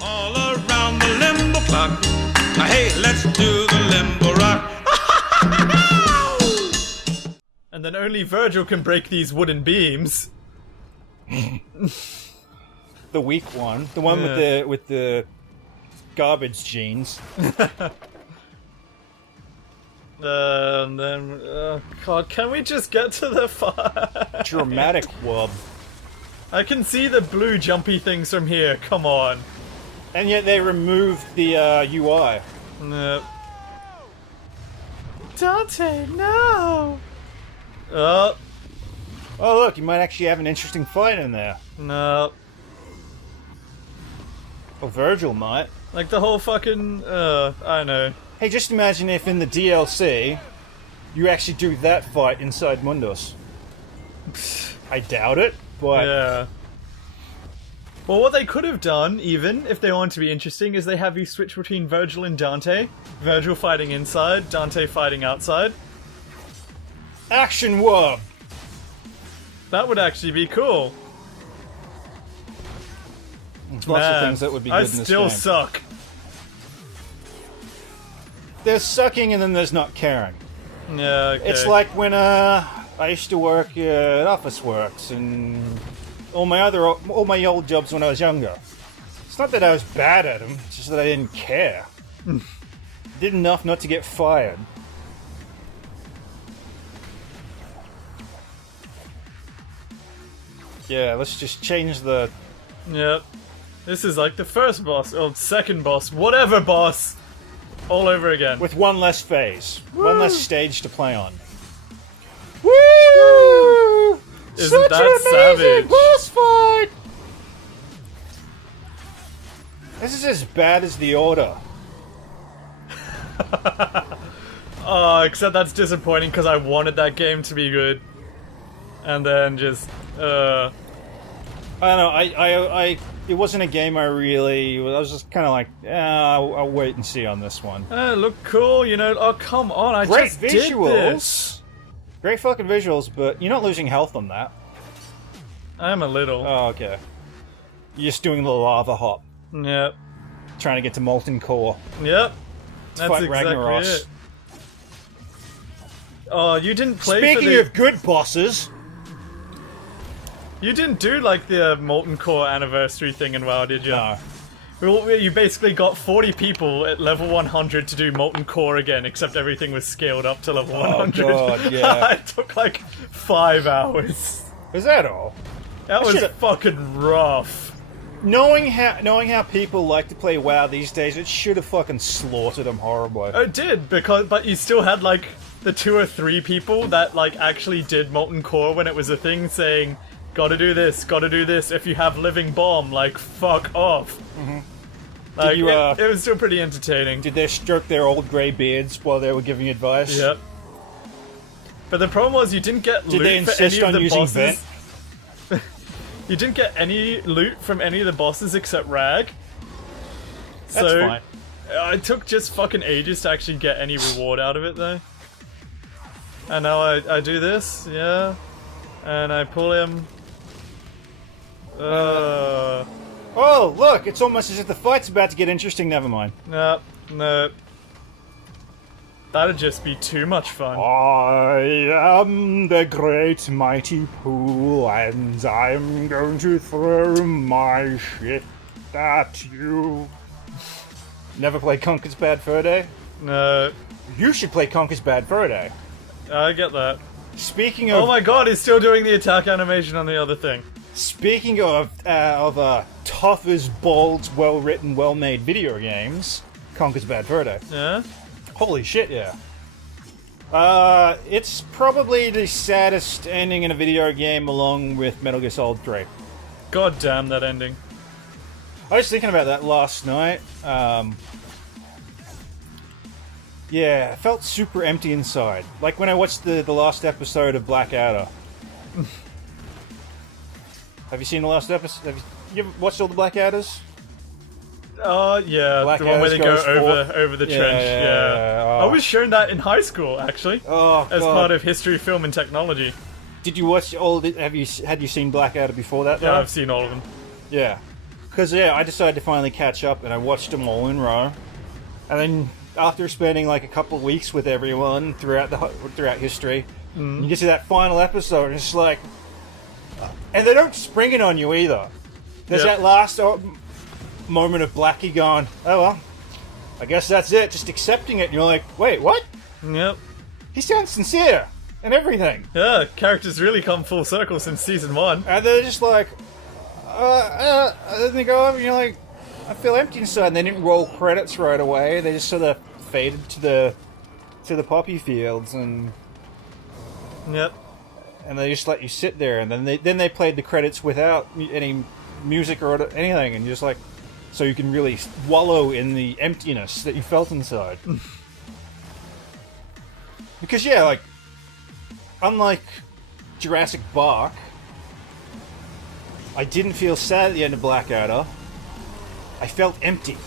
All around the limbo clock. Hey, let's do the limbo rock. And then only Virgil can break these wooden beams. The weak one. The one with the garbage genes. And then, oh god, can we just get to the fire? Dramatic wub. I can see the blue jumpy things from here, come on. And yet they removed the UI. No. Dante, no! Oh. Oh look, you might actually have an interesting fight in there. No. Or Virgil might. Like the whole fucking, I don't know. Hey, just imagine if in the DLC, you actually do that fight inside Mundus. I doubt it, but... Yeah. Well, what they could have done, even, if they wanted to be interesting, is they have you switch between Virgil and Dante. Virgil fighting inside, Dante fighting outside. Action wub! That would actually be cool. There's lots of things that would be good in this game. I still suck. There's sucking and then there's not caring. Yeah, okay. It's like when I used to work at Office Works and all my old jobs when I was younger. It's not that I was bad at them, it's just that I didn't care. Did enough not to get fired. Yeah, let's just change the... Yep. This is like the first boss, or second boss, whatever boss! All over again. With one less phase. Woo! One less stage to play on. Woo! Isn't Such that an amazing savage? boss fight! This is as bad as the Order. Oh, except that's disappointing because I wanted that game to be good. And then just, I don't know, it wasn't a game I was just kind of like, I'll wait and see on this one. look cool, you know, oh come on, I Great just visuals! did this. Great fucking visuals, but you're not losing health on that. I am a little. Oh, okay. You're just doing the lava hop. Yep. Trying to get to Molten Core. Yep. That's fight exactly Ragnaros. it. Oh, you didn't play Speaking for the... of good bosses... You didn't do, like, the Molten Core anniversary thing in WoW, did you? No. You basically got 40 people at level 100 to do Molten Core again, except everything was scaled up to level 100. Oh god, yeah. It took, like, 5 hours. Is that all? That was should've- fucking rough. Knowing how people like to play WoW these days, it should have fucking slaughtered them horribly. It did, but you still had, like, the 2 or 3 people that, like, actually did Molten Core when it was a thing, saying... Gotta do this, if you have Living Bomb, like, fuck off. Mm-hmm. Like, you, it was still pretty entertaining. Did they stroke their old grey beards while they were giving advice? Yep. But the problem was you didn't get Did loot they for insist any of on the using bosses. vent? You didn't get any loot from any of the bosses except Rag. That's So, fine. it took just fucking ages to actually get any reward out of it, though. And now I do this, yeah. And I pull him... Oh, look! It's almost as if the fight's about to get interesting. Never mind. No. That'd just be too much fun. I am the great mighty pool, and I'm going to throw my shit at you. Never played Conker's Bad Fur Day? No. You should play Conker's Bad Fur Day. I get that. Speaking of... Oh my god, he's still doing the attack animation on the other thing. Speaking of tough as balls, well-written, well-made video games, Conker's Bad Fur Day. Yeah? Holy shit, yeah. It's probably the saddest ending in a video game along with Metal Gear Solid 3. God damn that ending. I was thinking about that last night. Yeah, I felt super empty inside. Like when I watched the last episode of Blackadder. Have you seen the last episode? Have you ever watched all the Blackadders? Oh, yeah, the one where they go over the trench, yeah. Oh. I was shown that in high school, actually. Oh, as God. part of history, film, and technology. Did you watch all the... Had you seen Blackadder before that, though? Yeah, I've seen all of them. Yeah. Because, yeah, I decided to finally catch up, and I watched them all in a row. And then, after spending, like, a couple of weeks with everyone throughout history, you get to that final episode, and it's like... And they don't spring it on you, either. There's that last moment of Blackie going, oh, well, I guess that's it, just accepting it, and you're like, wait, what? Yep. He sounds sincere, and everything. Yeah, characters really come full circle since season 1. And they're just like... and then they go over and you're like, I feel empty inside, and they didn't roll credits right away. They just sort of faded to the poppy fields, and Yep. and they just let you sit there, and then they played the credits without any music or anything, and you're just like, so you can really wallow in the emptiness that you felt inside. Because yeah, like, unlike Jurassic Park, I didn't feel sad at the end of Blackadder. I felt empty.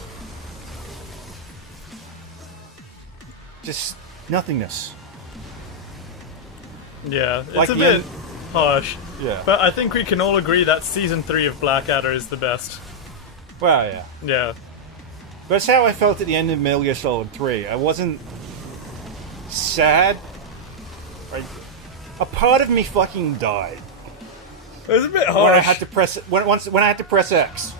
Just nothingness. Yeah, it's Like a the bit end- harsh. Yeah. But I think we can all agree that season 3 of Blackadder is the best. Well, yeah. Yeah. But it's how I felt at the end of Metal Gear Solid 3. I wasn't sad. A part of me fucking died. It was a bit harsh. When I had to press when I had to press X.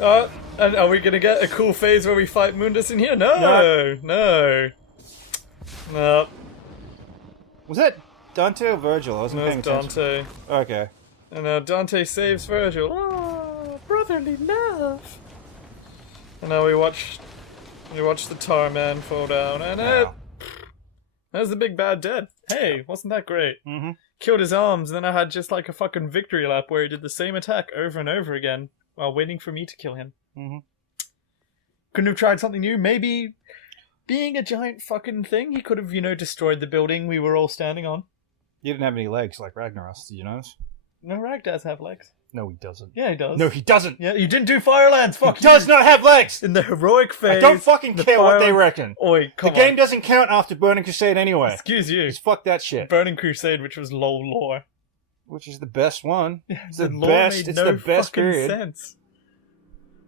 And are we gonna get a cool phase where we fight Mundus in here? No. Was that Dante or Virgil? I wasn't No, paying it's attention. Dante. Okay. And Dante saves Virgil. Oh, brotherly love. And now we watch the Tar Man fall down, and there's the big bad dead. Hey, wasn't that great? Mm-hmm. Killed his arms, and then I had just like a fucking victory lap where he did the same attack over and over again while waiting for me to kill him. Mm-hmm. Couldn't have tried something new. Maybe being a giant fucking thing, he could have, destroyed the building we were all standing on. He didn't have any legs like Ragnaros, did you notice? No, Rag does have legs. No, he doesn't. Yeah, he does. No, he doesn't. Yeah, you didn't do Firelands. Fuck He does not have legs. In the heroic phase. I don't fucking care what they reckon. Oi, The come on. game doesn't count after Burning Crusade anyway. Excuse you. Just fuck that shit. Burning Crusade, which was LOL lore. Which is the best one. It's the lore best. made It's no the best fucking period. sense.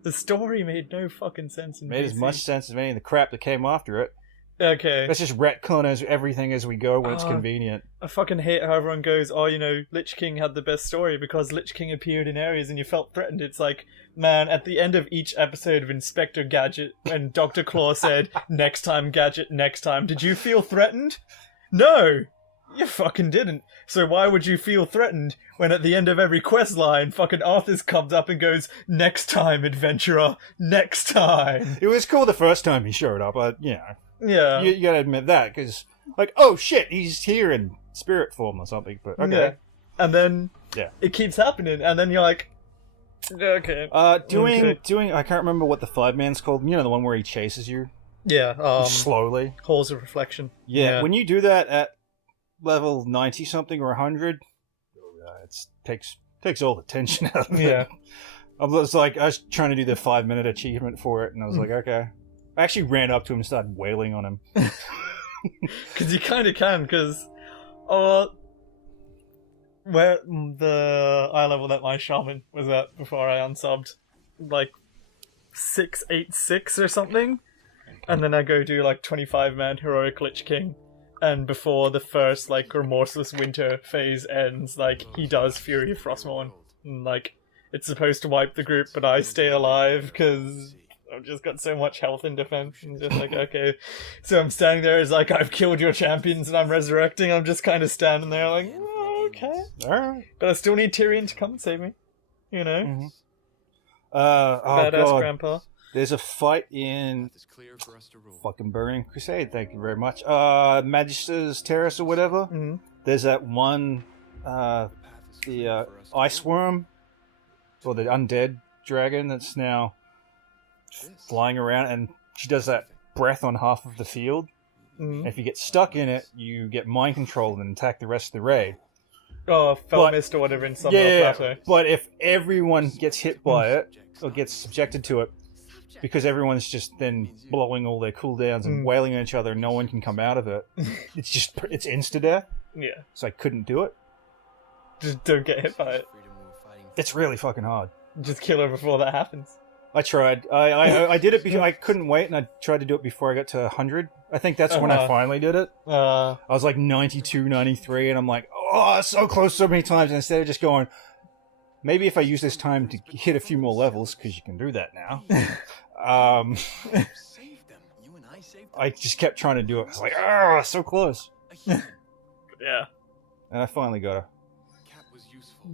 The story made no fucking sense in Made as PC. much sense as any of the crap that came after it. Okay. Let's just retcon everything as we go when it's convenient. I fucking hate how everyone goes, oh, Lich King had the best story because Lich King appeared in areas and you felt threatened. It's like, man, at the end of each episode of Inspector Gadget, when Dr. Claw said, next time, Gadget, next time, did you feel threatened? No! You fucking didn't. So why would you feel threatened when at the end of every quest line, fucking Arthas comes up and goes, next time, adventurer, next time. It was cool the first time he showed up, but, Yeah. you gotta admit that, because, like, oh shit, he's here in spirit form or something, but okay. Yeah. And then Yeah. it keeps happening, and then you're like, okay. Doing, I can't remember what the 5-man's called, the one where he chases you Yeah, slowly. Halls of Reflection. Yeah, when you do that at level 90 something or 100, it takes all the tension out of it. Yeah. I was trying to do the 5-minute achievement for it, and I was like, okay. I actually ran up to him and started wailing on him. Because you kind of can, because where the eye level that my shaman was at before I unsubbed, like 686 or something, and then I go do like 25-man heroic Lich King, and before the first like remorseless winter phase ends, like he does Fury of Frostmourne, and like it's supposed to wipe the group, but I stay alive because I've just got so much health and defense, and just like, okay. So I'm standing there as like, I've killed your champions and I'm resurrecting. I'm just kind of standing there like, oh, okay. Alright. But I still need Tyrion to come and save me. Mm-hmm. Badass grandpa. There's a fight in fucking Burning Crusade, thank you very much. Magister's Terrace or whatever. Mm-hmm. There's that one, the ice worm, or the undead dragon that's now flying around, and she does that breath on half of the field. Mm-hmm. If you get stuck in it, you get mind controlled and attack the rest of the raid. Oh, Fell Mist or whatever in some plateau. But if everyone gets hit by it, or gets subjected to it, because everyone's just then blowing all their cooldowns and wailing at each other and no one can come out of it, it's insta-death. Yeah. So I couldn't do it. Just don't get hit by it. It's really fucking hard. Just kill her before that happens. I tried. I did it because I couldn't wait, and I tried to do it before I got to 100. I think that's when I finally did it. I was like 92, 93, and I'm like, oh, so close so many times. And instead of just going, maybe if I use this time to hit a few more levels, because you can do that now. I just kept trying to do it. I was like, oh, so close. Yeah. And I finally got her.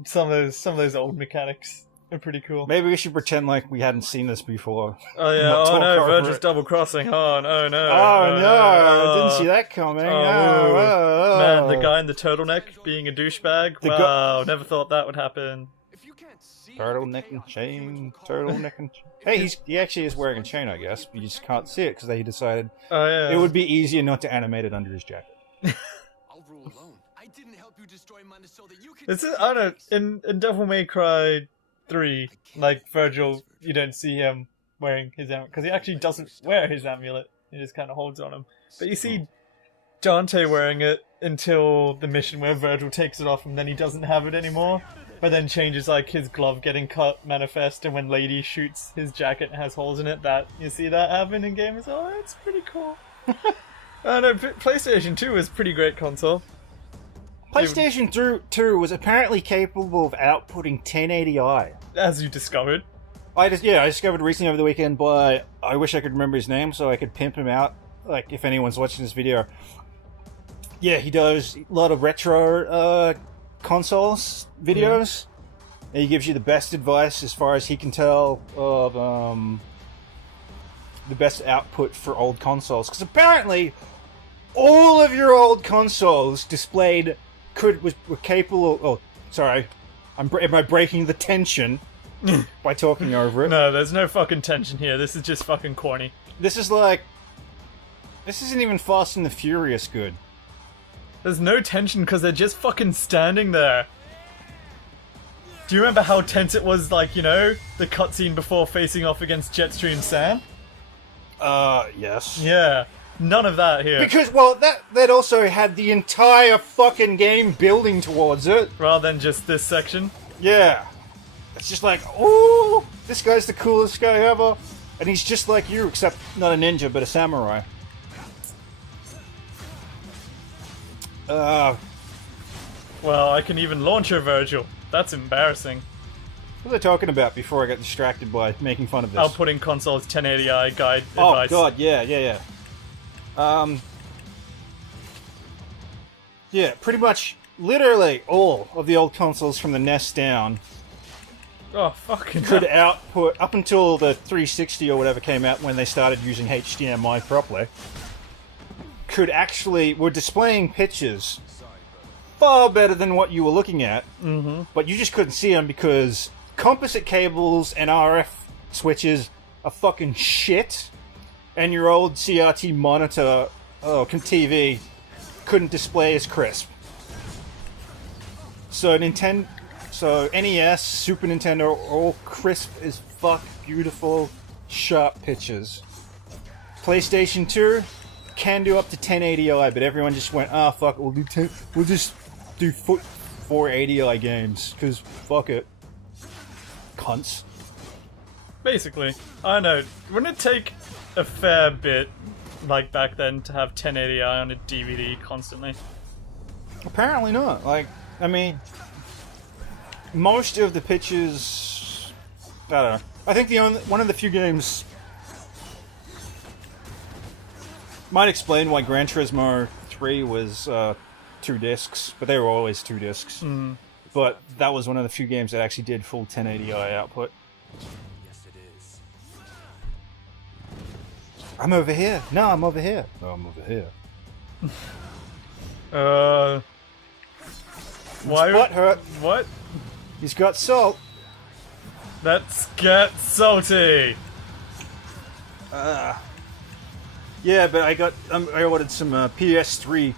Some of those old mechanics are pretty cool. Maybe we should pretend like we hadn't seen this before. Oh yeah, oh no, Virgil's double crossing. Oh no. Oh no, I didn't see that coming. Man, the guy in the turtleneck being a douchebag. Wow, never thought that would happen. Turtleneck and chain, turtleneck and chain. Hey, he actually is wearing a chain, I guess, but you just can't see it because they decided it would be easier not to animate it under his jacket. I'll rule alone. I didn't help you destroy Mana so that you can. This is, I don't know, in Devil May Cry 3, like Virgil, you don't see him wearing his amulet because he actually doesn't wear his amulet. He just kind of holds on him. But you see Dante wearing it until the mission where Virgil takes it off and then he doesn't have it anymore. But then changes like his glove getting cut manifest, and when Lady shoots his jacket and has holes in it, that you see that happen in game as well. That's pretty cool. No, PlayStation 2 is a pretty great console. PlayStation 2 was apparently capable of outputting 1080i. As you discovered. I discovered recently over the weekend, but I wish I could remember his name so I could pimp him out. Like, if anyone's watching this video. Yeah, he does a lot of retro consoles videos. And he gives you the best advice, as far as he can tell, of the best output for old consoles. Because apparently, all of your old consoles displayed were capable. Oh, sorry, am I breaking the tension by talking over it? No, there's no fucking tension here. This is just fucking corny. This isn't even Fast and the Furious good. There's no tension because they're just fucking standing there. Do you remember how tense it was, like, you know, the cutscene before facing off against Jetstream Sam? Yes. Yeah. None of that here. Because, well, that also had the entire fucking game building towards it. Rather than just this section. Yeah. It's just like, ooh, this guy's the coolest guy ever. And he's just like you, except not a ninja, but a samurai. Well, I can even launch her, Virgil. That's embarrassing. What was I talking about before I got distracted by making fun of this? Outputting consoles 1080i guide advice. Oh god, yeah. Yeah, pretty much, literally all of the old consoles from the NES down Oh, fucking could hell. output, up until the 360 or whatever came out when they started using HDMI properly, were displaying pictures far better than what you were looking at, but you just couldn't see them because composite cables and RF switches are fucking shit, and your old CRT monitor, TV, couldn't display as crisp. So NES, Super Nintendo, all crisp as fuck, beautiful, sharp pictures. PlayStation 2 can do up to 1080i, but everyone just went, fuck it, we'll just do 480i games, because fuck it. Cunts. Basically. I know. Wouldn't it take a fair bit, like back then, to have 1080i on a DVD constantly? Apparently not. Like, I mean, most of the pictures, I don't know. I think one of the few games might explain why Gran Turismo 3 was 2 discs, but they were always 2 discs. But that was one of the few games that actually did full 1080i output. Yes, it is. I'm over here. No, I'm over here. No, I'm over here. Why? His butt hurt. What? He's got salt. Let's get salty! Yeah, but I ordered some PS3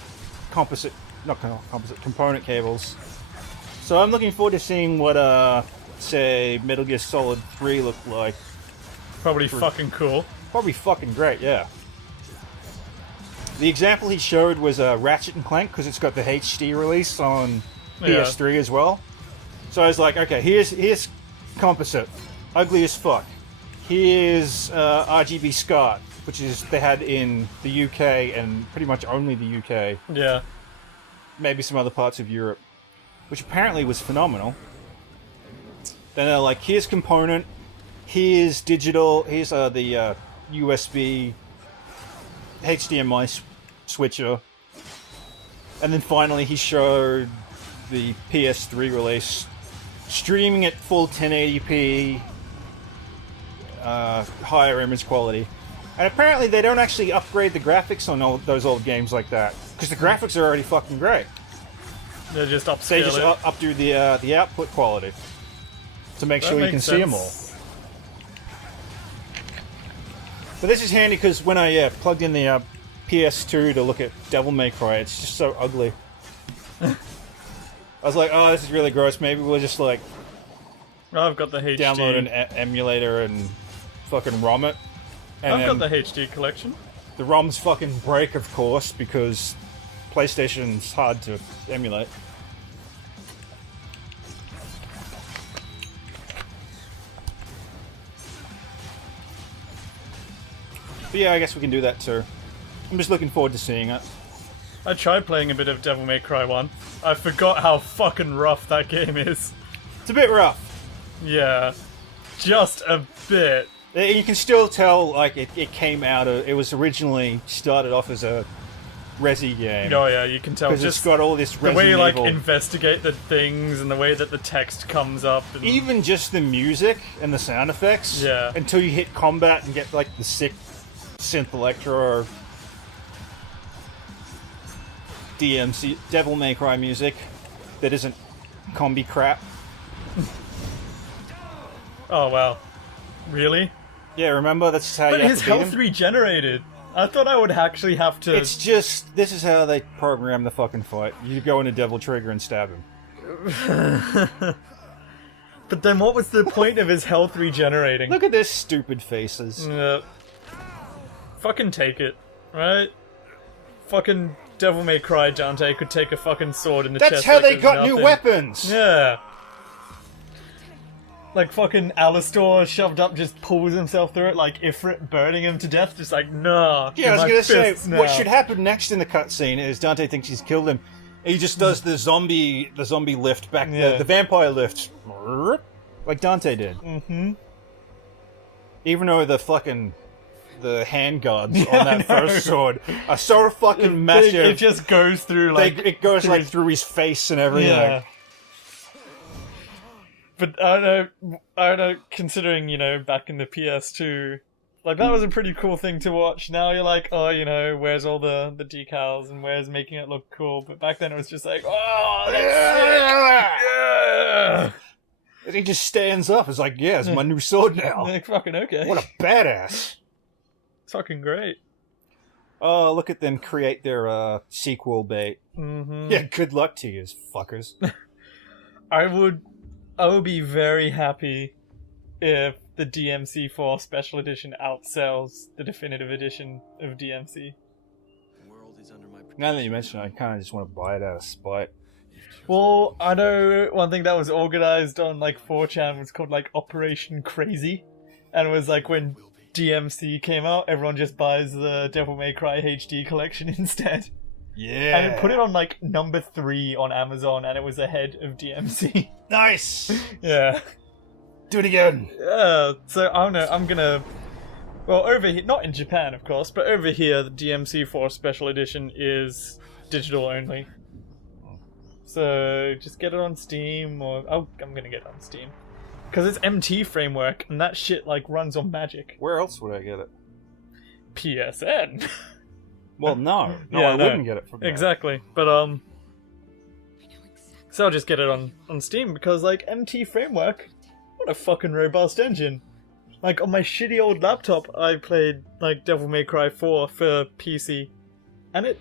component cables. So I'm looking forward to seeing what, say, Metal Gear Solid 3 looked like. Probably fucking cool. Probably fucking great, yeah. The example he showed was Ratchet and Clank, because it's got the HD release on PS3 as well. So I was like, okay, here's composite. Ugly as fuck. Here's RGB Scott, which is they had in the UK and pretty much only the UK. Yeah. Maybe some other parts of Europe, which apparently was phenomenal. Then they're like, here's component, here's digital, here's the USB HDMI switcher. And then finally he showed the PS3 release, streaming at full 1080p, higher image quality. And apparently they don't actually upgrade the graphics on those old games like that, because the graphics are already fucking great. They just upscale They just it. updo the output quality to make That sure you makes can see them all. sense. But this is handy because when I plugged in the PS2 to look at Devil May Cry, it's just so ugly. I was like, oh, this is really gross. Maybe we'll just like I've got the HD. download an emulator and fucking ROM it. And I've got then the HD collection. the ROMs fucking break, of course, because PlayStation's hard to emulate. But yeah, I guess we can do that too. I'm just looking forward to seeing it. I tried playing a bit of Devil May Cry 1. I forgot how fucking rough that game is. It's a bit rough. Yeah. Just a bit. You can still tell, like, it came out of... It was originally started off as a Resi game. Oh yeah, you can tell Because it's just got all this the way you Resident like Evil... investigate the things and the way that the text comes up. And... Even just the music and the sound effects. Yeah. Until you hit combat and get, like, the sick synth electro or DmC, Devil May Cry music that isn't combi crap. Oh wow. Really? Yeah, remember? That's how But you have his to beat health him. regenerated. I thought I would actually have to... It's just... This is how they program the fucking fight. You go into Devil Trigger and stab him. But then what was the point of his health regenerating? Look at their stupid faces. Fucking take it, right? Fucking Devil May Cry Dante could take a fucking sword in the chest. That's how like they there's got new nothing. weapons! Yeah. Like fucking Alistor shoved up just pulls himself through it like Ifrit burning him to death, just like, nah. Yeah, I was my gonna say, fists now. what should happen next in the cutscene is Dante thinks he's killed him. He just does the zombie lift back, Yeah. the vampire lift, like Dante did. Mm-hmm. Even though the handguards on that first sword are so fucking massive. It just goes through like... it goes like through his face and everything. Yeah. But I don't know, considering, you know, back in the PS2, like, that was a pretty cool thing to watch. Now you're like, oh, you know, where's all the decals and where's making it look cool? But back then it was just like, oh, that's sick! Yeah! And he just stands up. It's like, yeah, it's my new sword now. Like, fucking okay. What a badass. It's fucking great. Oh, look at them create their sequel bait. Mm-hmm. Yeah, good luck to you, fuckers. I would be very happy if the DMC4 Special Edition outsells the definitive edition of DMC. The world is under my Now that you mention it, I kind of just want to buy it out of spite. Well, I know one thing that was organized on like 4chan was called like Operation Crazy, and it was like when DMC came out, everyone just buys the Devil May Cry HD collection instead. Yeah. And it put it on like number 3 on Amazon, and it was ahead of DMC. Nice! Yeah. Do it again! Yeah, so I don't know, I'm gonna... Well, over here, not in Japan of course, but over here the DMC4 Special Edition is digital only. So just get it on Steam, or... Oh, I'm gonna get it on Steam. Because it's MT framework, and that shit like runs on Magic. Where else would I get it? PSN. Well, no. No, Yeah, I no. wouldn't get it from there. Exactly, but so I'll just get it on Steam, because like MT framework, what a fucking robust engine. Like on my shitty old laptop I played like Devil May Cry 4 for PC, and it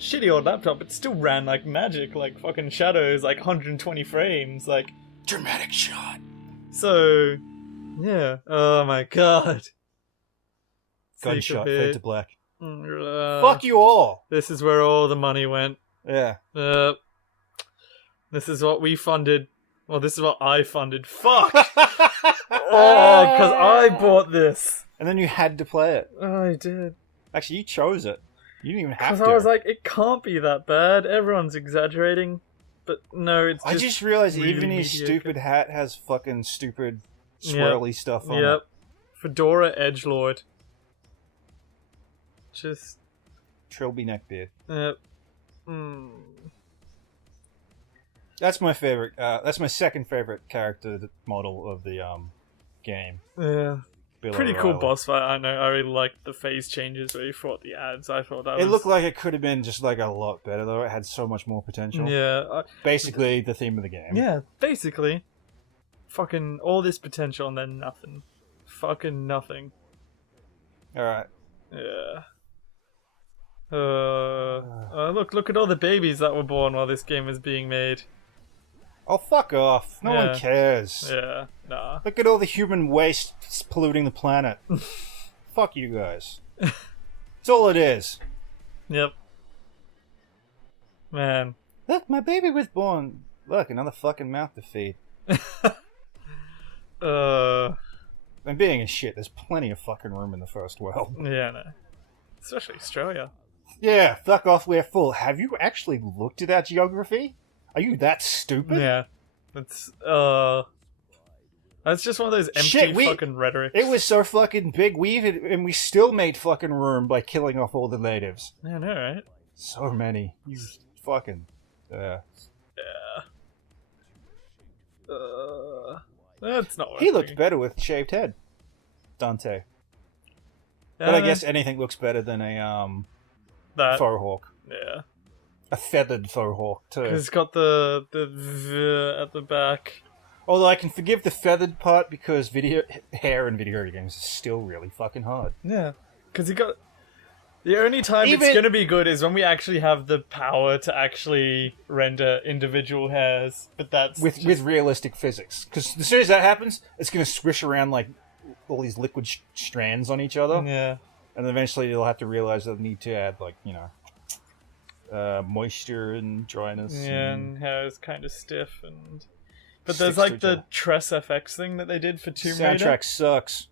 shitty old laptop, it still ran like magic, like fucking Shadows, like 120 frames, like Dramatic shot. so yeah. Oh my god. Gunshot, Take a bit. fade to black. Uh, Fuck you all! This is where all the money went. Yeah. This is what we funded Well, this is what I funded. Fuck! Oh, because I bought this. And then you had to play it. Oh, I did. Actually, you chose it. You didn't even have Because to. I was like, it can't be that bad. Everyone's exaggerating. But no, it's I just realized really even his mediocre. stupid hat has fucking stupid swirly stuff on Yep. it. Fedora Edgelord. Just... Trilby neckbeard. Yep. Mm. That's my favorite. That's my second favorite character model of the game. Yeah. Bill Pretty cool O'Reilly. boss fight. I know. I really liked the phase changes where you fought the ads. I thought that It was... looked like it could have been just like a lot better though. It had so much more potential. Yeah. Basically, the theme of the game. Yeah, basically. Fucking all this potential and then nothing. Fucking nothing. All right. Yeah. Look at all the babies that were born while this game was being made. Oh, fuck off. No Yeah. one cares. Yeah, nah. Look at all the human waste polluting the planet. Fuck you guys. That's all it is. Yep. Man. Look, my baby was born. Look, another fucking mouth to feed. I'm being a shit. There's plenty of fucking room in the first world. Yeah, no. Especially Australia. Yeah, fuck off, we're full. Have you actually looked at our geography? Are you that stupid? Yeah. That's just one of those empty Shit, fucking rhetoric. It was so fucking big, and we still made fucking room by killing off all the natives. Yeah, I know, right? So many. You fucking... Yeah. That's not what He I'm looked thinking. better with shaved head. Dante. But I guess anything looks better than a that. faux hawk. Yeah. A feathered faux hawk, too. It's got the V at the back. Although I can forgive the feathered part because hair in video games is still really fucking hard. Yeah. Because you got... The only time Even- it's going to be good is when we actually have the power to actually render individual hairs. But that's... With realistic physics. Because as soon as that happens, it's going to squish around like all these liquid strands on each other. Yeah. And then eventually you'll have to realize they'll need to add, like, you know, moisture and dryness. Yeah, and hair is kind of stiff and... But Sticks there's to like each the other. Tress FX thing that they did for Tomb Raider. Soundtrack sucks.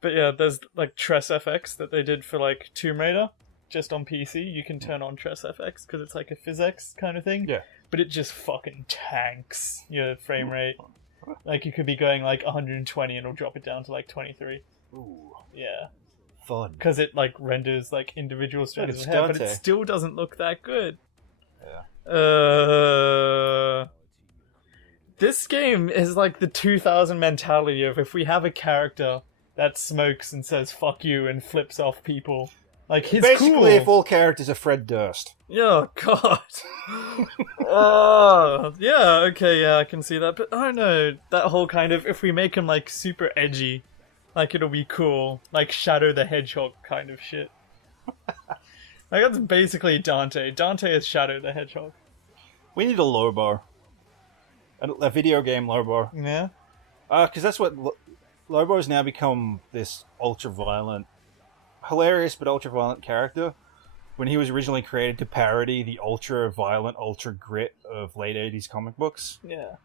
But yeah, there's like Tress FX that they did for like Tomb Raider, just on PC. You can turn on Tress FX because it's like a physics kind of thing. Yeah. But it just fucking tanks your frame rate. Like you could be going like 120 and it'll drop it down to like 23. Ooh, Yeah. fun. Because it like renders like individual strands it's of hair, but Dante. it still doesn't look that good. Yeah. This game is like the 2000 mentality of if we have a character that smokes and says fuck you and flips off people. Like, he's Basically, cool. if all characters are Fred Durst. Oh, God. Oh, yeah, okay, yeah, I can see that. But I don't know, that whole kind of, if we make him, like, super edgy, like, it'll be cool. Like, Shadow the Hedgehog kind of shit. Like, that's basically Dante. Dante is Shadow the Hedgehog. We need a low bar. A video game low bar. Yeah? Because that's what... Lobo's now become this ultra-violent, hilarious but ultra-violent character. When he was originally created to parody the ultra-violent, ultra-grit of late 80s comic books. Yeah.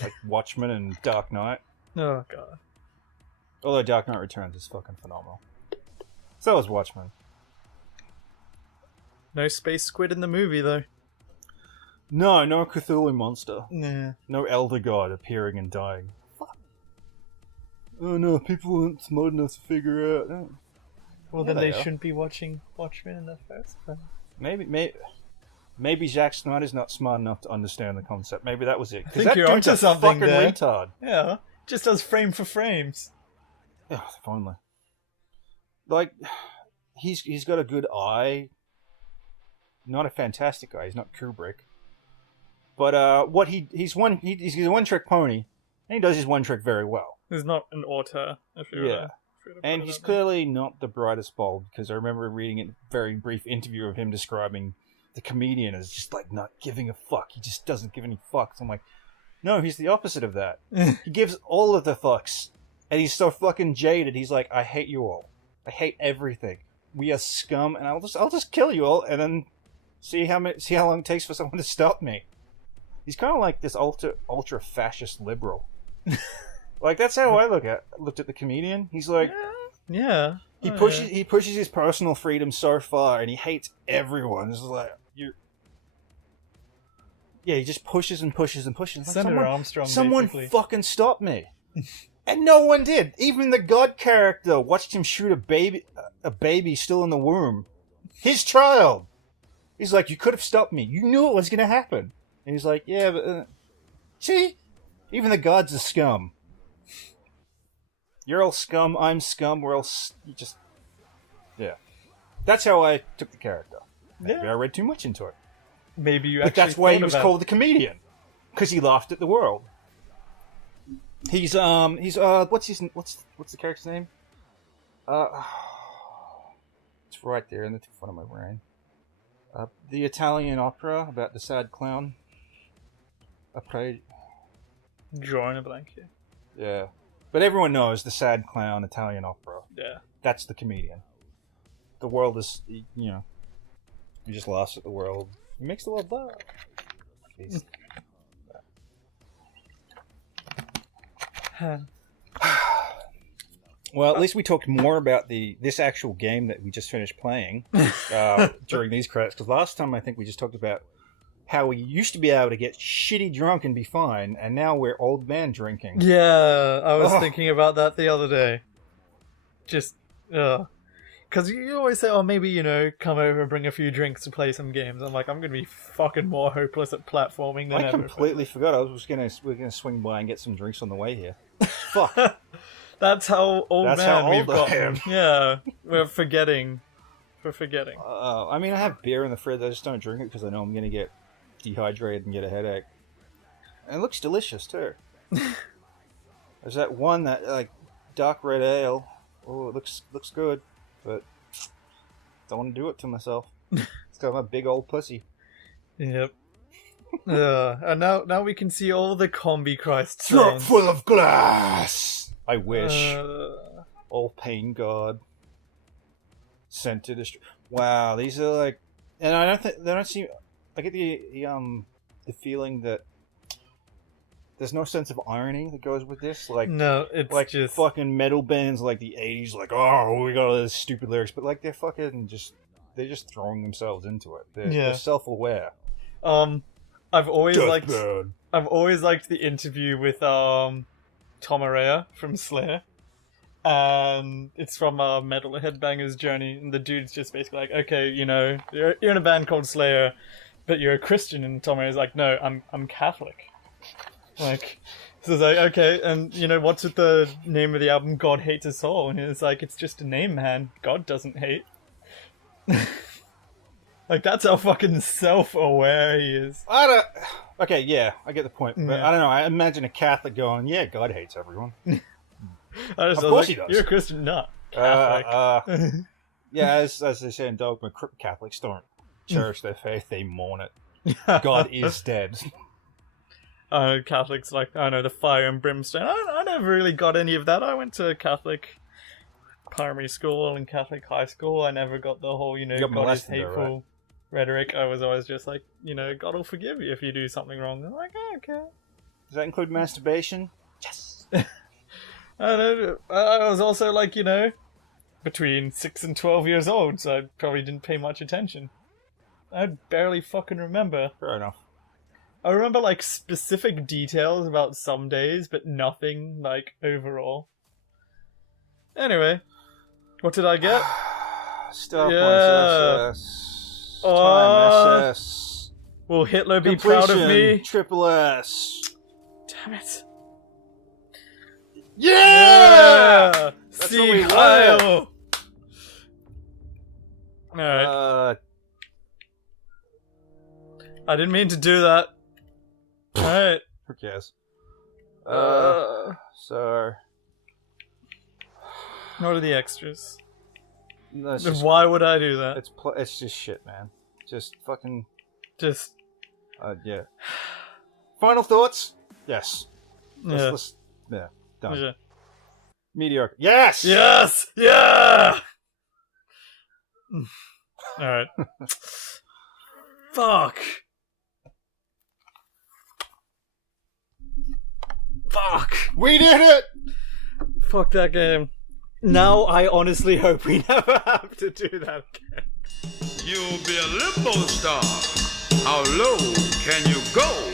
Like Watchmen and Dark Knight. Oh, God. Although Dark Knight Returns is fucking phenomenal. So was Watchmen. No space squid in the movie, though. No Cthulhu monster. Nah. No Elder God appearing and dying. Fuck. Oh no, people aren't smart enough to figure out. Oh. Well, Yeah, then they they are. shouldn't be watching Watchmen in the first place. Maybe Zack Snyder's not smart enough to understand the concept. Maybe that was it. 'Cause think that you're dude's onto a something fucking there. retard. Yeah, just does frame for frames. Oh, if only. Like, he's got a good eye. Not a fantastic eye. He's not Kubrick. But he's a one-trick pony, and he does his one trick very well. He's not an auteur, if you were Yeah. to put And it he's that way. clearly not the brightest bulb, because I remember reading a very brief interview of him describing the comedian as just like not giving a fuck. He just doesn't give any fucks. I'm like, no, he's the opposite of that. He gives all of the fucks, and he's so fucking jaded. He's like, I hate you all. I hate everything. We are scum, and I'll just kill you all, and then see how long it takes for someone to stop me. He's kind of like this ultra fascist liberal. Like that's how I looked at the comedian. He's like, Yeah. he pushes his personal freedom so far, and he hates everyone. It's like he just pushes and pushes and pushes. Like, Senator Armstrong, someone basically. fucking stop me. And no one did. Even the God character watched him shoot a baby still in the womb. His child. He's like, you could have stopped me. You knew it was going to happen. And he's like, yeah, but... see? Even the gods are scum. You're all scum, I'm scum, we're all... you just... Yeah. That's how I took the character. Maybe I read too much into it. Maybe you But actually that's why he was thought called the comedian. Because he laughed at the world. He's what's the character's name? It's right there in the front of my brain. The Italian opera about the sad clown. Drawing a blank here. Yeah. But everyone knows the sad clown Italian opera. Yeah. That's the comedian. The world is, you know, he just laughs at the world. He makes the world laugh. He's... Well, at least we talked more about this actual game that we just finished playing during these credits. Because last time I think we just talked about how we used to be able to get shitty drunk and be fine, and now we're old man drinking. Yeah, I was thinking about that the other day. Just, because you always say, oh, maybe, you know, come over and bring a few drinks to play some games. I'm like, I'm going to be fucking more hopeless at platforming than I ever. completely forgot. We're gonna swing by and get some drinks on the way here. Fuck. That's how old That's man how we've old I gotten. am. Yeah, we're forgetting. I mean, I have beer in the fridge. I just don't drink it because I know I'm gonna get dehydrated and get a headache. And it looks delicious too. There's that one that like dark red ale. Oh, it looks good, but don't want to do it to myself. It's got my big old pussy. Yep. And now we can see all the combi Christ Drop sounds. full of glass. I wish. All pain god. Sent to destroy. Wow, these are like, and I don't think they don't seem. I get the feeling that there's no sense of irony that goes with this. Like, no, it's like just fucking metal bands like the 80s, like, oh, we got all these stupid lyrics, but like they're just throwing themselves into it. They're self-aware. I've always liked Deathbed. I've always liked the interview with Tom Araya from Slayer. And it's from Metal Headbanger's Journey, and the dude's just basically like, okay, you know, you're in a band called Slayer, but you're a Christian, and Tom Araya's like, no, I'm Catholic. Like, so it's like, okay, and you know, what's with the name of the album, God Hates Us All? And it's like, it's just a name, man. God doesn't hate. Like, that's how fucking self-aware he is. Okay, yeah, I get the point, but Yeah. I don't know, I imagine a Catholic going, yeah, God hates everyone. Of course he does. You're a Christian, not Catholic. Yeah, as they say in Dogma, Catholics don't cherish their faith, they mourn it. God is dead. Catholics, like, I know, the fire and brimstone. I never really got any of that. I went to Catholic primary school and Catholic high school. I never got the whole, you know, You got God is molested though, hateful right? rhetoric. I was always just like, you know, God will forgive you if you do something wrong. I'm like, oh, okay. Does that include masturbation? Yes! I don't know. I was also like, you know, between 6 and 12 years old, so I probably didn't pay much attention. I barely fucking remember. Fair enough. I remember, like, specific details about some days, but nothing, like, overall. Anyway, what did I get? Star Yeah. Points SS. Time SS. Will Hitler be proud of me? Triple S. Damn it. Yeah! That's See, what we Kyall! Alright. I didn't mean to do that. Alright. Who cares? So... What are the extras? No, it's Then just, why would I do that? it's just shit, man. Just fucking... Just... yeah. Final thoughts? Yes. Yeah. Yeah. Done. Yeah. Mediocre. Yes! Yes! Yeah! Alright. Fuck. Fuck. We did it! Fuck that game. Now I honestly hope we never have to do that again. You'll be a limbo star. How low can you go?